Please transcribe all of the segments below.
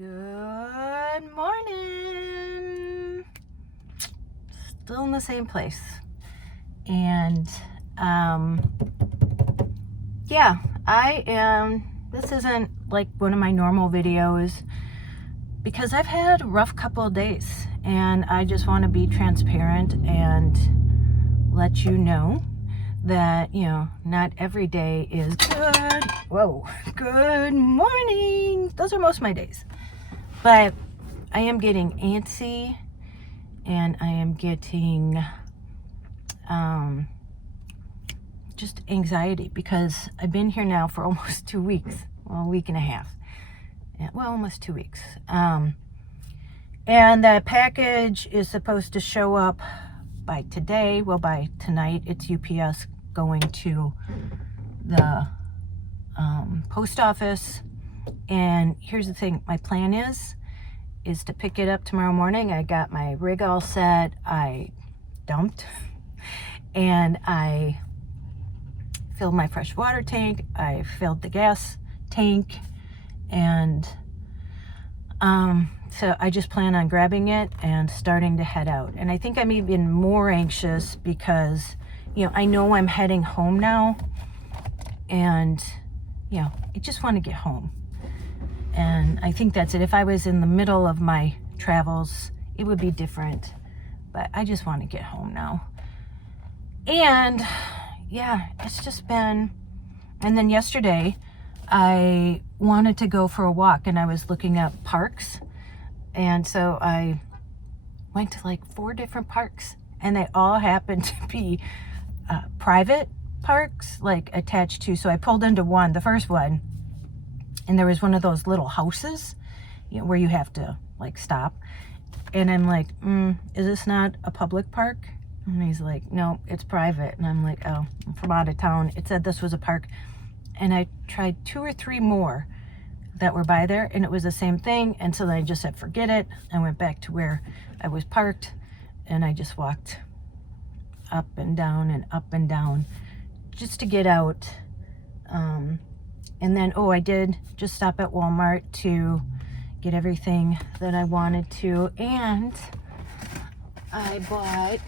Good morning. Still in the same place. And yeah, this isn't like one of my normal videos because I've had a rough couple of days and I just want to be transparent and let you know that, not every day is good. Whoa, good morning. Those are most of my days. But I am getting antsy and I am getting just anxiety because I've been here now for almost 2 weeks. Well, a week and a half. Yeah, well, almost 2 weeks. And the package is supposed to show up by today. Well, by tonight. It's UPS going to the post office. And here's the thing, my plan is to pick it up tomorrow morning. I got my rig all set. I dumped and I filled my fresh water tank. I filled the gas tank, and so I just plan on grabbing it and starting to head out. And I think I'm even more anxious because, I know I'm heading home now, and, I just want to get home. And I think that's it. If I was in the middle of my travels, it would be different. But I just want to get home now. And yeah, it's just been... And then yesterday, I wanted to go for a walk and I was looking up parks. And so I went to like 4 different parks. And they all happened to be private parks, like attached to... So I pulled into one, the first one. And there was one of those little houses, where you have to like stop. And I'm like, is this not a public park? And he's like, no, it's private. And I'm like, oh, I'm from out of town. It said this was a park. And I tried 2 or 3 more that were by there, and it was the same thing. And so then I just said, forget it. I went back to where I was parked, and I just walked up and down just to get out. And then, I did just stop at Walmart to get everything that I wanted to. And I bought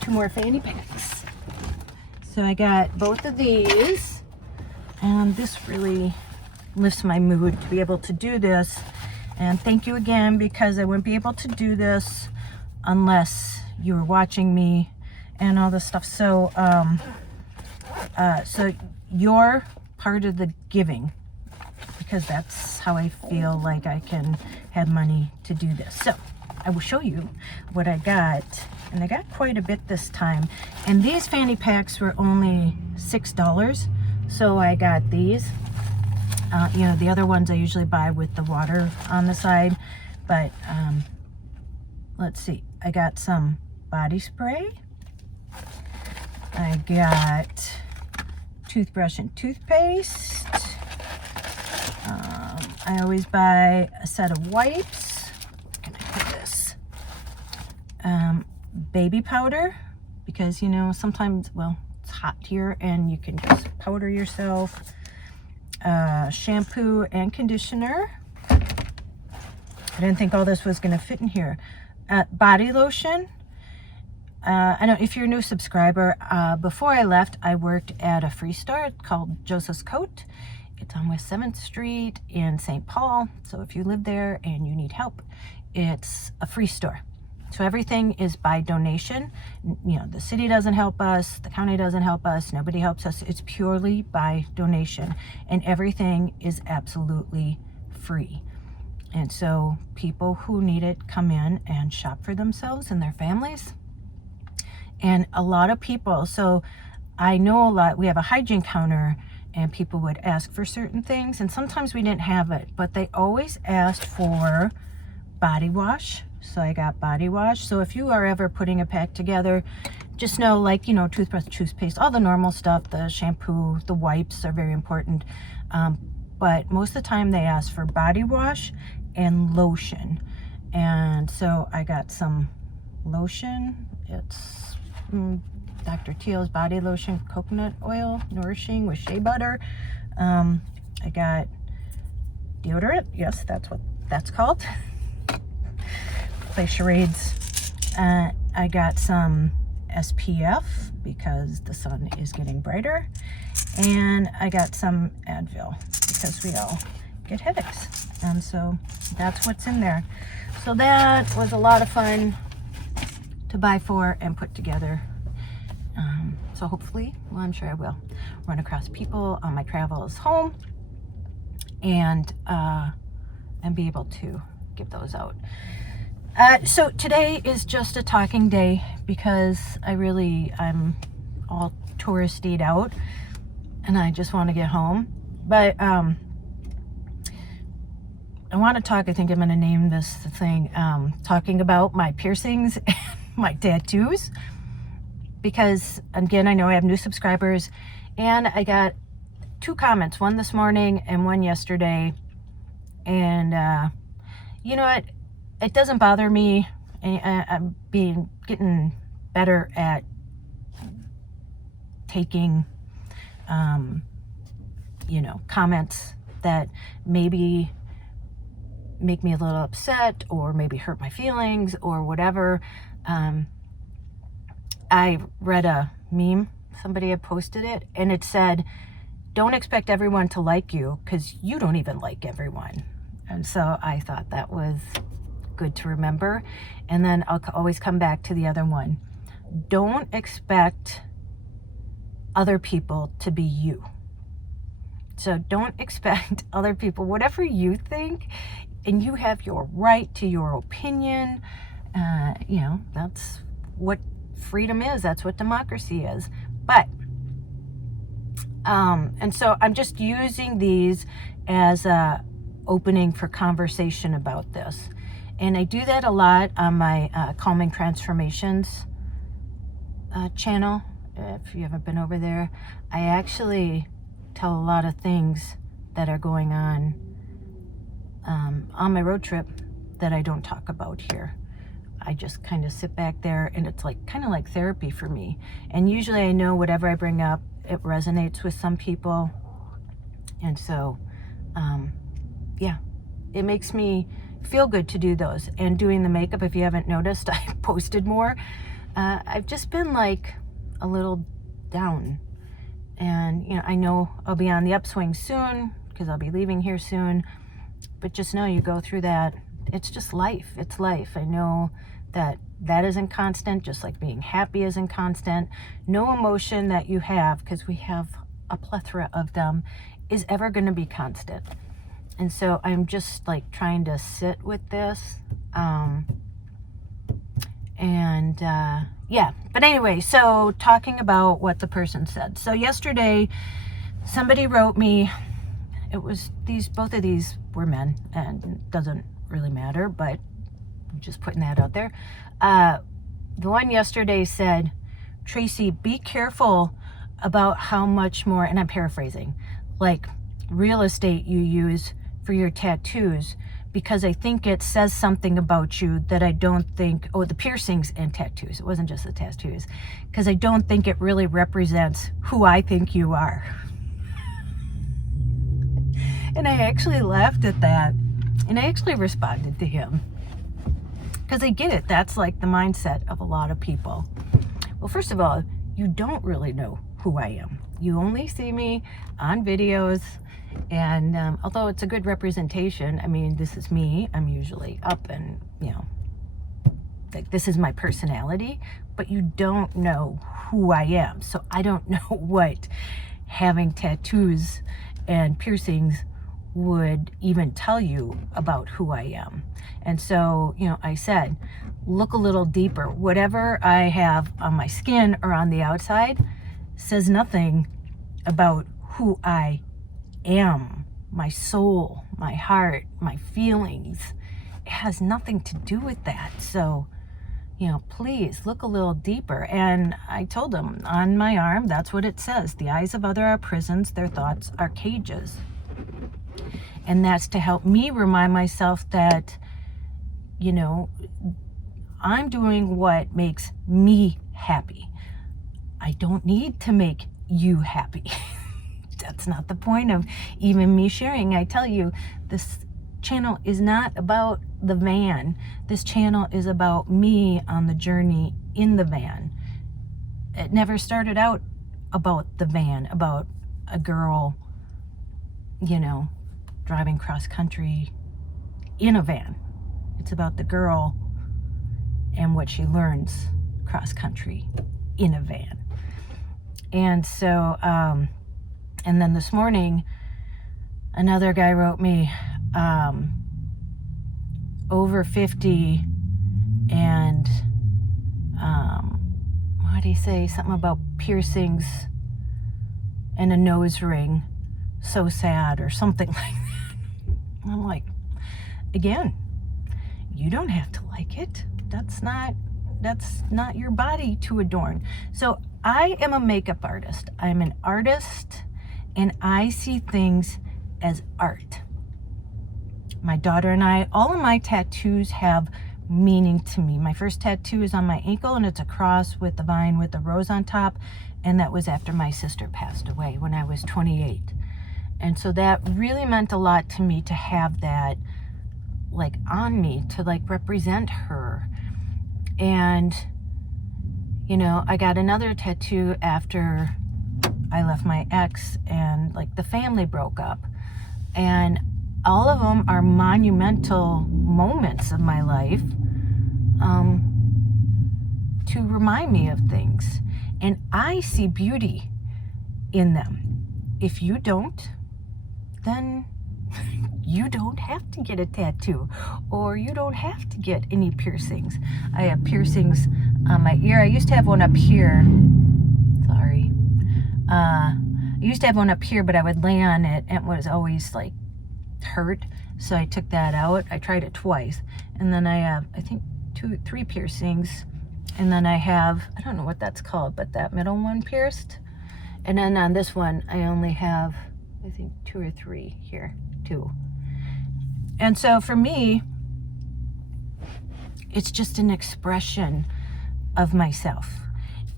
2 more fanny packs. So I got both of these. And this really lifts my mood to be able to do this. And thank you again, because I wouldn't be able to do this unless you were watching me and all this stuff. So, so you're part of the giving, because that's how I feel like I can have money to do this. So I will show you what I got, and I got quite a bit this time. And these fanny packs were only $6, so I got these. The other ones I usually buy with the water on the side, but let's see. I got some body spray. I got toothbrush and toothpaste. I always buy a set of wipes. Where can I put this? Baby powder, because sometimes, well, it's hot here and you can just powder yourself. Shampoo and conditioner. I didn't think all this was going to fit in here. Body lotion. I don't know if you're a new subscriber. Before I left, I worked at a free store called Joseph's Coat. It's on West 7th Street in St. Paul. So if you live there and you need help, it's a free store. So everything is by donation. The city doesn't help us. The county doesn't help us. Nobody helps us. It's purely by donation. And everything is absolutely free. And so people who need it come in and shop for themselves and their families. And a lot of people, so I know a lot, we have a hygiene counter, and people would ask for certain things, and sometimes we didn't have it, but they always asked for body wash. So I got body wash. So if you are ever putting a pack together, just know, like, toothbrush, toothpaste, all the normal stuff, the shampoo, the wipes are very important. But most of the time they ask for body wash and lotion. And so I got some lotion. It's Dr. Teal's body lotion, coconut oil, nourishing with shea butter. I got deodorant. Yes, that's what that's called. Play charades. I got some SPF because the sun is getting brighter. And I got some Advil because we all get headaches. And so that's what's in there. So that was a lot of fun to buy for and put together. So hopefully, well, I'm sure I will run across people on my travels home and be able to give those out. So today is just a talking day because I'm all touristied out and I just want to get home. But I want to talk, I think I'm going to name this thing, talking about my piercings and my tattoos. Because, again, I know I have new subscribers, and I got 2 comments, one this morning and one yesterday. And, you know what? It doesn't bother me. I'm getting better at taking, comments that maybe make me a little upset or maybe hurt my feelings or whatever. I read a meme, somebody had posted it, and it said, don't expect everyone to like you because you don't even like everyone. And so I thought that was good to remember. And then I'll always come back to the other one. Don't expect other people to be you. So don't expect other people, whatever you think, and you have your right to your opinion. That's what freedom is. That's what democracy is. But and so I'm just using these as a opening for conversation about this, and I do that a lot on my Calming Transformations channel. If you haven't been over there, I actually tell a lot of things that are going on my road trip that I don't talk about here. I just kind of sit back there, and it's kind of like therapy for me. And usually I know whatever I bring up, it resonates with some people. And so, it makes me feel good to do those. And doing the makeup, if you haven't noticed, I posted more. I've just been a little down. And, I know I'll be on the upswing soon because I'll be leaving here soon. But just know you go through that. It's just life. It's life. I know that isn't constant, just like being happy isn't constant. No emotion that you have, because we have a plethora of them, is ever going to be constant. And so I'm just trying to sit with this. But anyway, so talking about what the person said. So yesterday, somebody wrote me, both of these were men, and it doesn't really matter, but I'm just putting that out there. The one yesterday said, Tracey, be careful about how much more, and I'm paraphrasing, real estate you use for your tattoos, because I think it says something about you that I don't think, the piercings and tattoos, it wasn't just the tattoos, because I don't think it really represents who I think you are. And I actually laughed at that, and I actually responded to him, because I get it. That's the mindset of a lot of people. Well, first of all, you don't really know who I am. You only see me on videos, and although it's a good representation, I mean, this is me. I'm usually up and, this is my personality, but you don't know who I am. So I don't know what having tattoos and piercings would even tell you about who I am. And so, I said, look a little deeper. Whatever I have on my skin or on the outside says nothing about who I am, my soul, my heart, my feelings. It has nothing to do with that. So, please look a little deeper. And I told him, on my arm, that's what it says. The eyes of others are prisons, their thoughts are cages. And that's to help me remind myself that, I'm doing what makes me happy. I don't need to make you happy. that's not the point of even me sharing. I tell you, this channel is not about the van. This channel is about me on the journey in the van. It never started out about the van, about a girl, you know, driving cross country in a van. It's about the girl and what she learns cross country in a van. And so, and then this morning, another guy wrote me, over 50 and, what did he say? Something about piercings and a nose ring. So sad, or something like that. I'm like, again, you don't have to like it. That's not your body to adorn. So I am a makeup artist. I'm an artist, and I see things as art. My daughter and I, all of my tattoos have meaning to me. My first tattoo is on my ankle, and it's a cross with the vine with the rose on top, and that was after my sister passed away when I was 28. And so that really meant a lot to me to have that like on me, to like represent her. And you know, I got another tattoo after I left my ex and like the family broke up, and all of them are monumental moments of my life, to remind me of things, and I see beauty in them. If you don't, then you don't have to get a tattoo, or you don't have to get any piercings. I have piercings on my ear. I used to have one up here. Sorry. I used to have one up here, but I would lay on it and it was always like hurt. So I took that out. I tried it twice. And then I have, I think, 3 piercings. And then I have, I don't know what that's called, but that middle one pierced. And then on this one, I only have, I think, 2 or 3 here, 2. And so for me, it's just an expression of myself.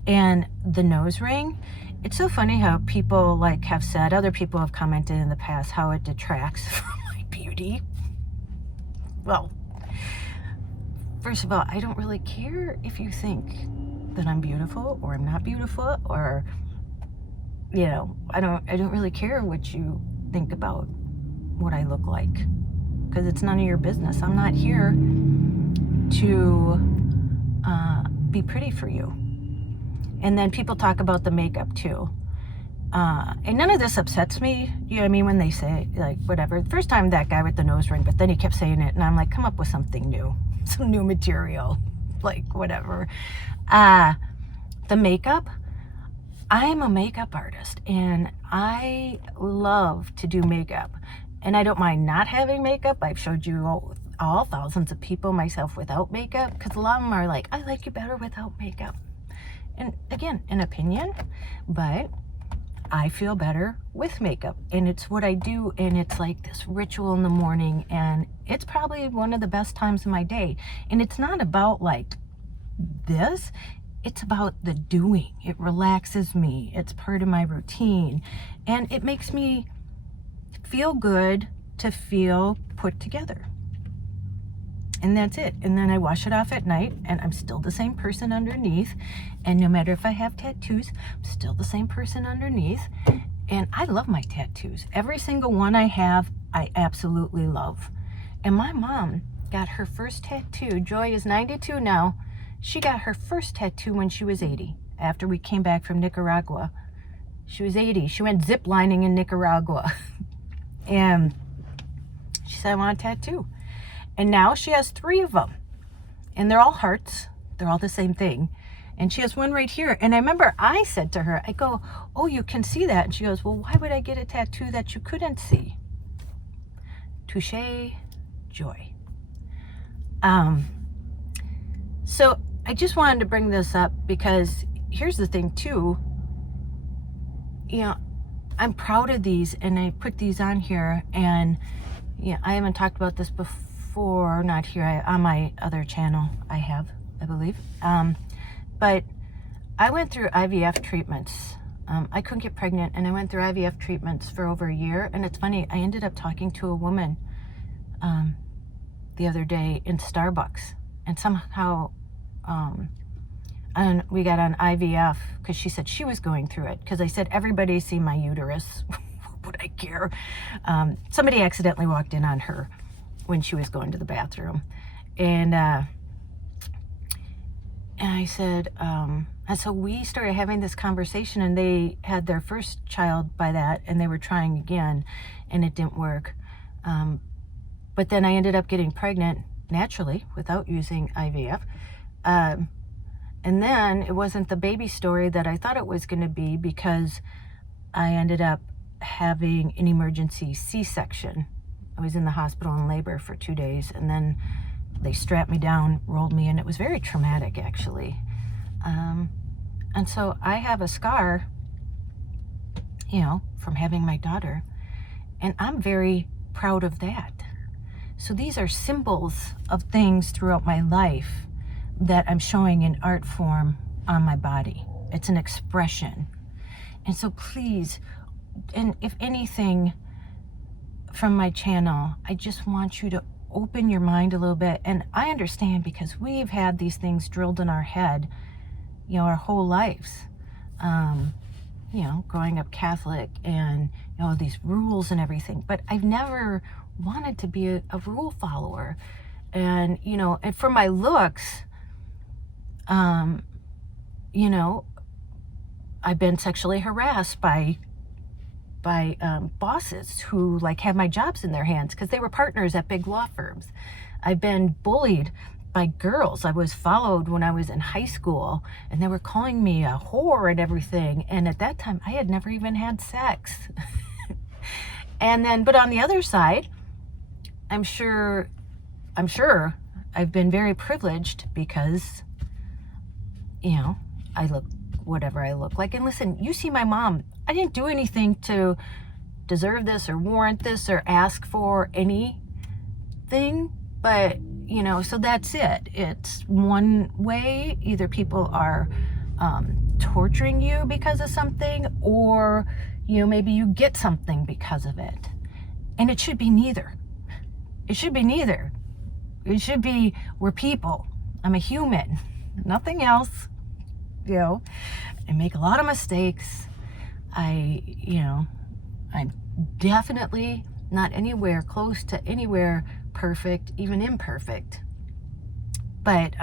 And the nose ring, it's so funny how people like have said, other people have commented in the past how it detracts from my beauty. Well, first of all, I don't really care if you think that I'm beautiful or I'm not beautiful, or, you know, I don't really care what you think about what I look like, because it's none of your business. I'm not here to be pretty for you. And then people talk about the makeup too. And none of this upsets me. You know what I mean? When they say, like, whatever. First time that guy with the nose ring, but then he kept saying it, and I'm like, come up with something new. Some new material. Like, whatever. The makeup, I'm a makeup artist, and I love to do makeup. And I don't mind not having makeup. I've showed you all thousands of people, myself without makeup, because a lot of them are like, I like you better without makeup. And again, an opinion, but I feel better with makeup, and it's what I do, and it's like this ritual in the morning, and it's probably one of the best times of my day. And it's not about like this, it's about the doing. It relaxes me, it's part of my routine, and it makes me feel good to feel put together. And that's it. And then I wash it off at night, and I'm still the same person underneath. And no matter if I have tattoos, I'm still the same person underneath. And I love my tattoos. Every single one I have, I absolutely love. And my mom got her first tattoo. Joy is 92 now. She got her first tattoo when she was 80, after we came back from Nicaragua. She was 80. She went zip lining in Nicaragua. And she said, I want a tattoo. And now she has 3 of them. And they're all hearts. They're all the same thing. And she has one right here. And I remember I said to her, I go, oh, you can see that? And she goes, well, why would I get a tattoo that you couldn't see? Touché, Joy. So I just wanted to bring this up because here's the thing too. You know, I'm proud of these, and I put these on here, and yeah, I haven't talked about this before, not here, on my other channel I have, I believe. But I went through IVF treatments I couldn't get pregnant, and I went through IVF treatments for over a year. And it's funny, I ended up talking to a woman the other day in Starbucks, and somehow and we got on IVF because she said she was going through it, because I said, everybody's seen my uterus. What would I care? Somebody accidentally walked in on her when she was going to the bathroom, and I said, and so we started having this conversation, and they had their first child by that, and they were trying again, and it didn't work. But then I ended up getting pregnant naturally without using IVF. And then it wasn't the baby story that I thought it was going to be, because I ended up having an emergency C-section. I was in the hospital in labor for 2 days, and then they strapped me down, rolled me in. It was very traumatic, actually. And so I have a scar, you know, from having my daughter, and I'm very proud of that. So these are symbols of things throughout my life that I'm showing in art form on my body. It's an expression. And so please, and if anything from my channel, I just want you to open your mind a little bit. And I understand, because we've had these things drilled in our head, you know, our whole lives. You know, growing up Catholic, and, you know, these rules and everything. But I've never wanted to be a rule follower. And, you know, and for my looks, you know, I've been sexually harassed by bosses who like have my jobs in their hands because they were partners at big law firms. I've been bullied by girls. I was followed when I was in high school, and they were calling me a whore and everything. And at that time, I had never even had sex. And then, but on the other side, I'm sure I've been very privileged, because, you know, I look whatever I look like. And listen, you see my mom. I didn't do anything to deserve this or warrant this or ask for anything, but, you know, so that's it. It's one way. Either people are torturing you because of something, or, you know, maybe you get something because of it. And it should be neither. It should be neither. It should be, we're people. I'm a human, nothing else. You know, I make a lot of mistakes. You know, I'm definitely not anywhere close to anywhere perfect, even imperfect. But,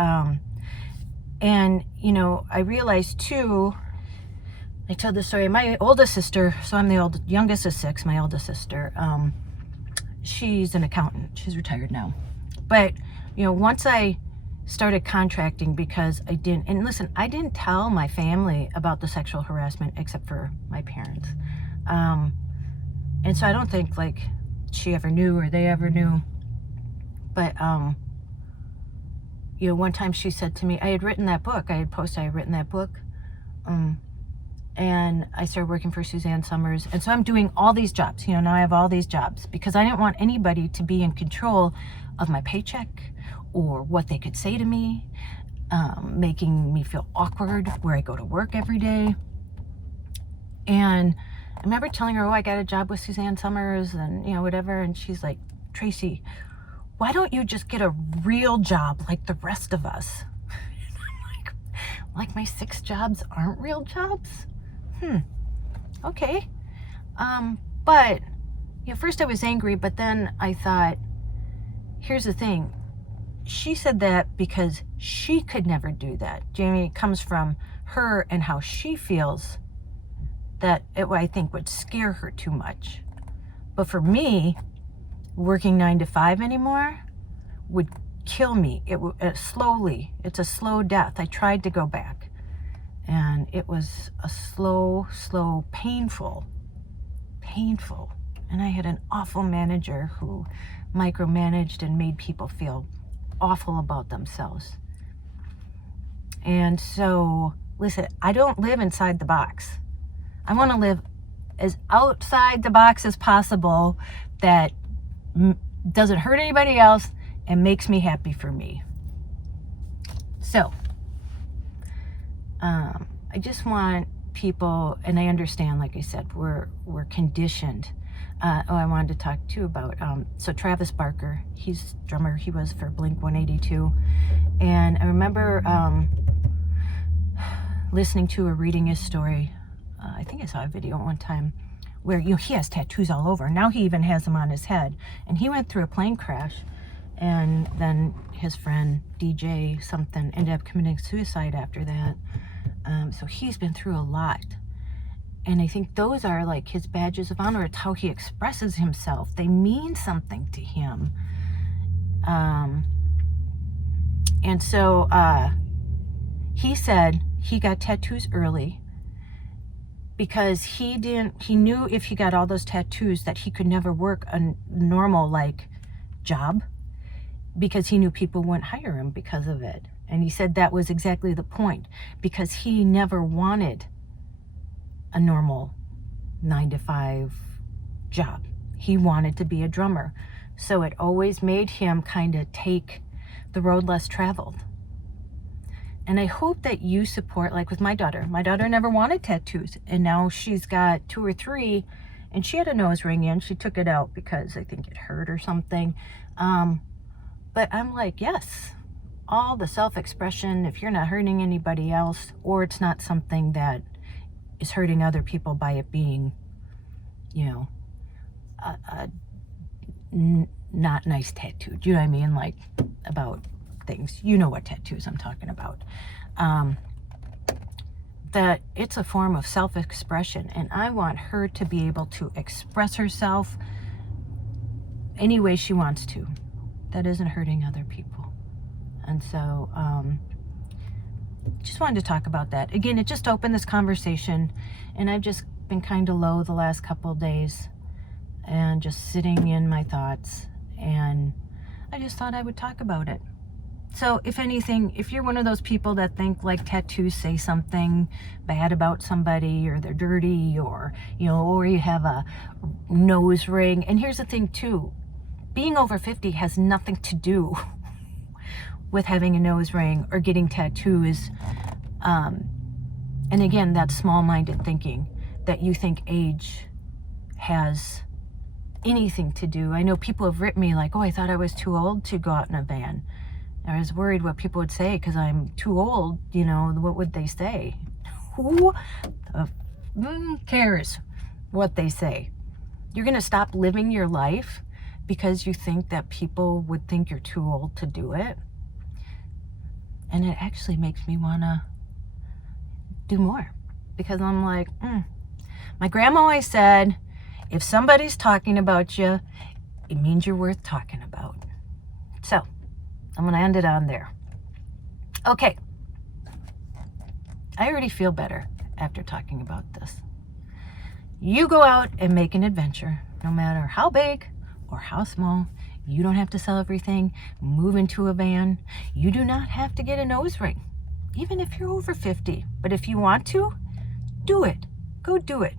and, you know, I realized too, I told the story, my oldest sister, so I'm the youngest of 6, my oldest sister, she's an accountant. She's retired now. But, you know, once I started contracting, because I didn't, and listen, I didn't tell my family about the sexual harassment except for my parents. And so I don't think like she ever knew or they ever knew. But, you know, one time she said to me, I had written that book. I had written that book. And I started working for Suzanne Summers. And so I'm doing all these jobs, you know, now I have all these jobs, because I didn't want anybody to be in control of my paycheck or what they could say to me, making me feel awkward where I go to work every day. And I remember telling her, oh, I got a job with Suzanne Summers and, you know, whatever. And she's like, Tracy, why don't you just get a real job like the rest of us? And I'm like my 6 jobs aren't real jobs? Okay. But, you know, first I was angry, but then I thought, here's the thing. She said that because she could never do that. Jamie, it comes from her and how she feels that it, I think, would scare her too much. But for me, working 9 to 5 anymore would kill me. It would slowly. It's a slow death. I tried to go back, and it was a slow, painful. And I had an awful manager who micromanaged and made people feel awful about themselves. And so, listen, I don't live inside the box. I want to live as outside the box as possible that doesn't hurt anybody else and makes me happy for me. So, I just want people, and I understand, like I said, we're conditioned. I wanted to talk too about, so Travis Barker, he's drummer, he was for Blink-182, and I remember listening to or reading his story. I think I saw a video one time where, you know, he has tattoos all over. Now he even has them on his head, and he went through a plane crash, and then his friend DJ something ended up committing suicide after that. So he's been through a lot. And I think those are like his badges of honor. It's how he expresses himself. They mean something to him. And so he said he got tattoos early because he knew if he got all those tattoos that he could never work a normal like job, because he knew people wouldn't hire him because of it. And he said that was exactly the point, because he never wanted a normal 9-to-5 job. He wanted to be a drummer. So it always made him kind of take the road less traveled. And I hope that you support, like with my daughter. My daughter never wanted tattoos, and now she's got 2 or 3, and she had a nose ring in. She took it out because I think it hurt or something. But I'm like, yes, all the self-expression, if you're not hurting anybody else, or it's not something that is hurting other people by it being, you know, not nice tattoo. Do you know what I mean? Like, about things. You know what tattoos I'm talking about. That it's a form of self-expression, and I want her to be able to express herself any way she wants to. That isn't hurting other people. And so, just wanted to talk about that. Again, it just opened this conversation, and I've just been kind of low the last couple of days and just sitting in my thoughts, and I just thought I would talk about it. So if anything, if you're one of those people that think like tattoos say something bad about somebody, or they're dirty, or, you know, or you have a nose ring. And here's the thing too, being over 50 has nothing to do with having a nose ring or getting tattoos. And again, that's small-minded thinking, that you think age has anything to do. I know people have written me like, oh, I thought I was too old to go out in a van. I was worried what people would say because I'm too old, you know, what would they say? Who cares what they say? You're going to stop living your life because you think that people would think you're too old to do it. And it actually makes me want to do more, because I'm like, my grandma always said, if somebody's talking about you, it means you're worth talking about. So I'm going to end it on there. Okay. I already feel better after talking about this. You go out and make an adventure, no matter how big or how small. You don't have to sell everything, move into a van. You do not have to get a nose ring, even if you're over 50. But if you want to, do it. Go do it.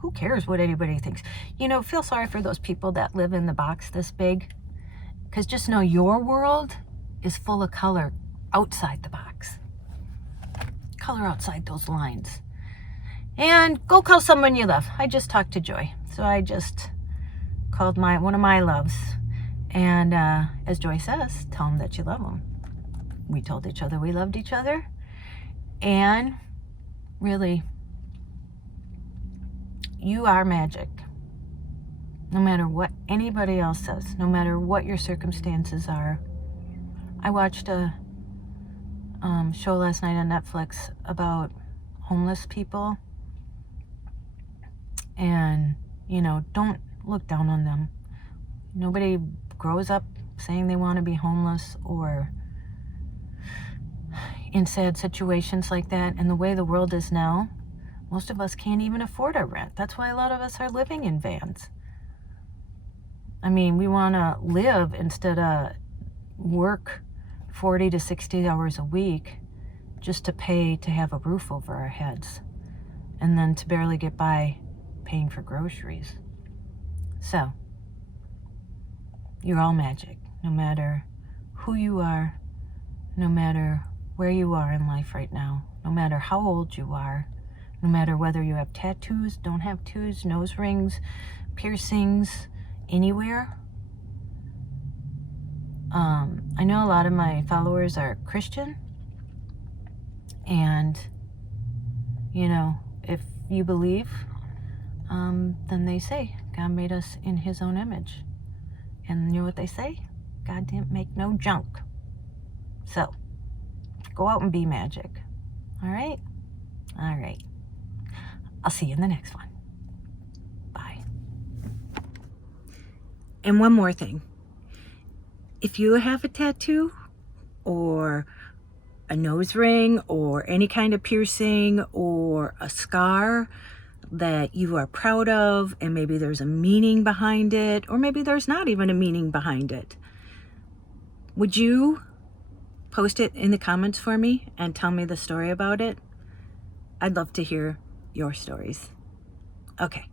Who cares what anybody thinks? You know, feel sorry for those people that live in the box this big, because just know your world is full of color outside the box. Color outside those lines. And go call someone you love. I just talked to Joy, so I just called one of my loves. And as Joy says, tell them that you love them. We told each other we loved each other. And really, you are magic. No matter what anybody else says, no matter what your circumstances are. I watched a show last night on Netflix about homeless people. And, you know, don't look down on them. Nobody grows up saying they want to be homeless or in sad situations like that. And the way the world is now, most of us can't even afford our rent. That's why a lot of us are living in vans. I mean, we want to live instead of work 40 to 60 hours a week just to pay to have a roof over our heads, and then to barely get by paying for groceries. So, you're all magic, no matter who you are, no matter where you are in life right now, no matter how old you are, no matter whether you have tattoos, don't have tattoos, nose rings, piercings, anywhere. I know a lot of my followers are Christian, and you know, if you believe, then they say God made us in his own image. And you know what they say? God didn't make no junk. So, go out and be magic. All right? All right. I'll see you in the next one. Bye. And one more thing. If you have a tattoo or a nose ring or any kind of piercing or a scar that you are proud of, and maybe there's a meaning behind it, or maybe there's not even a meaning behind it, would you post it in the comments for me and tell me the story about it? I'd love to hear your stories. Okay.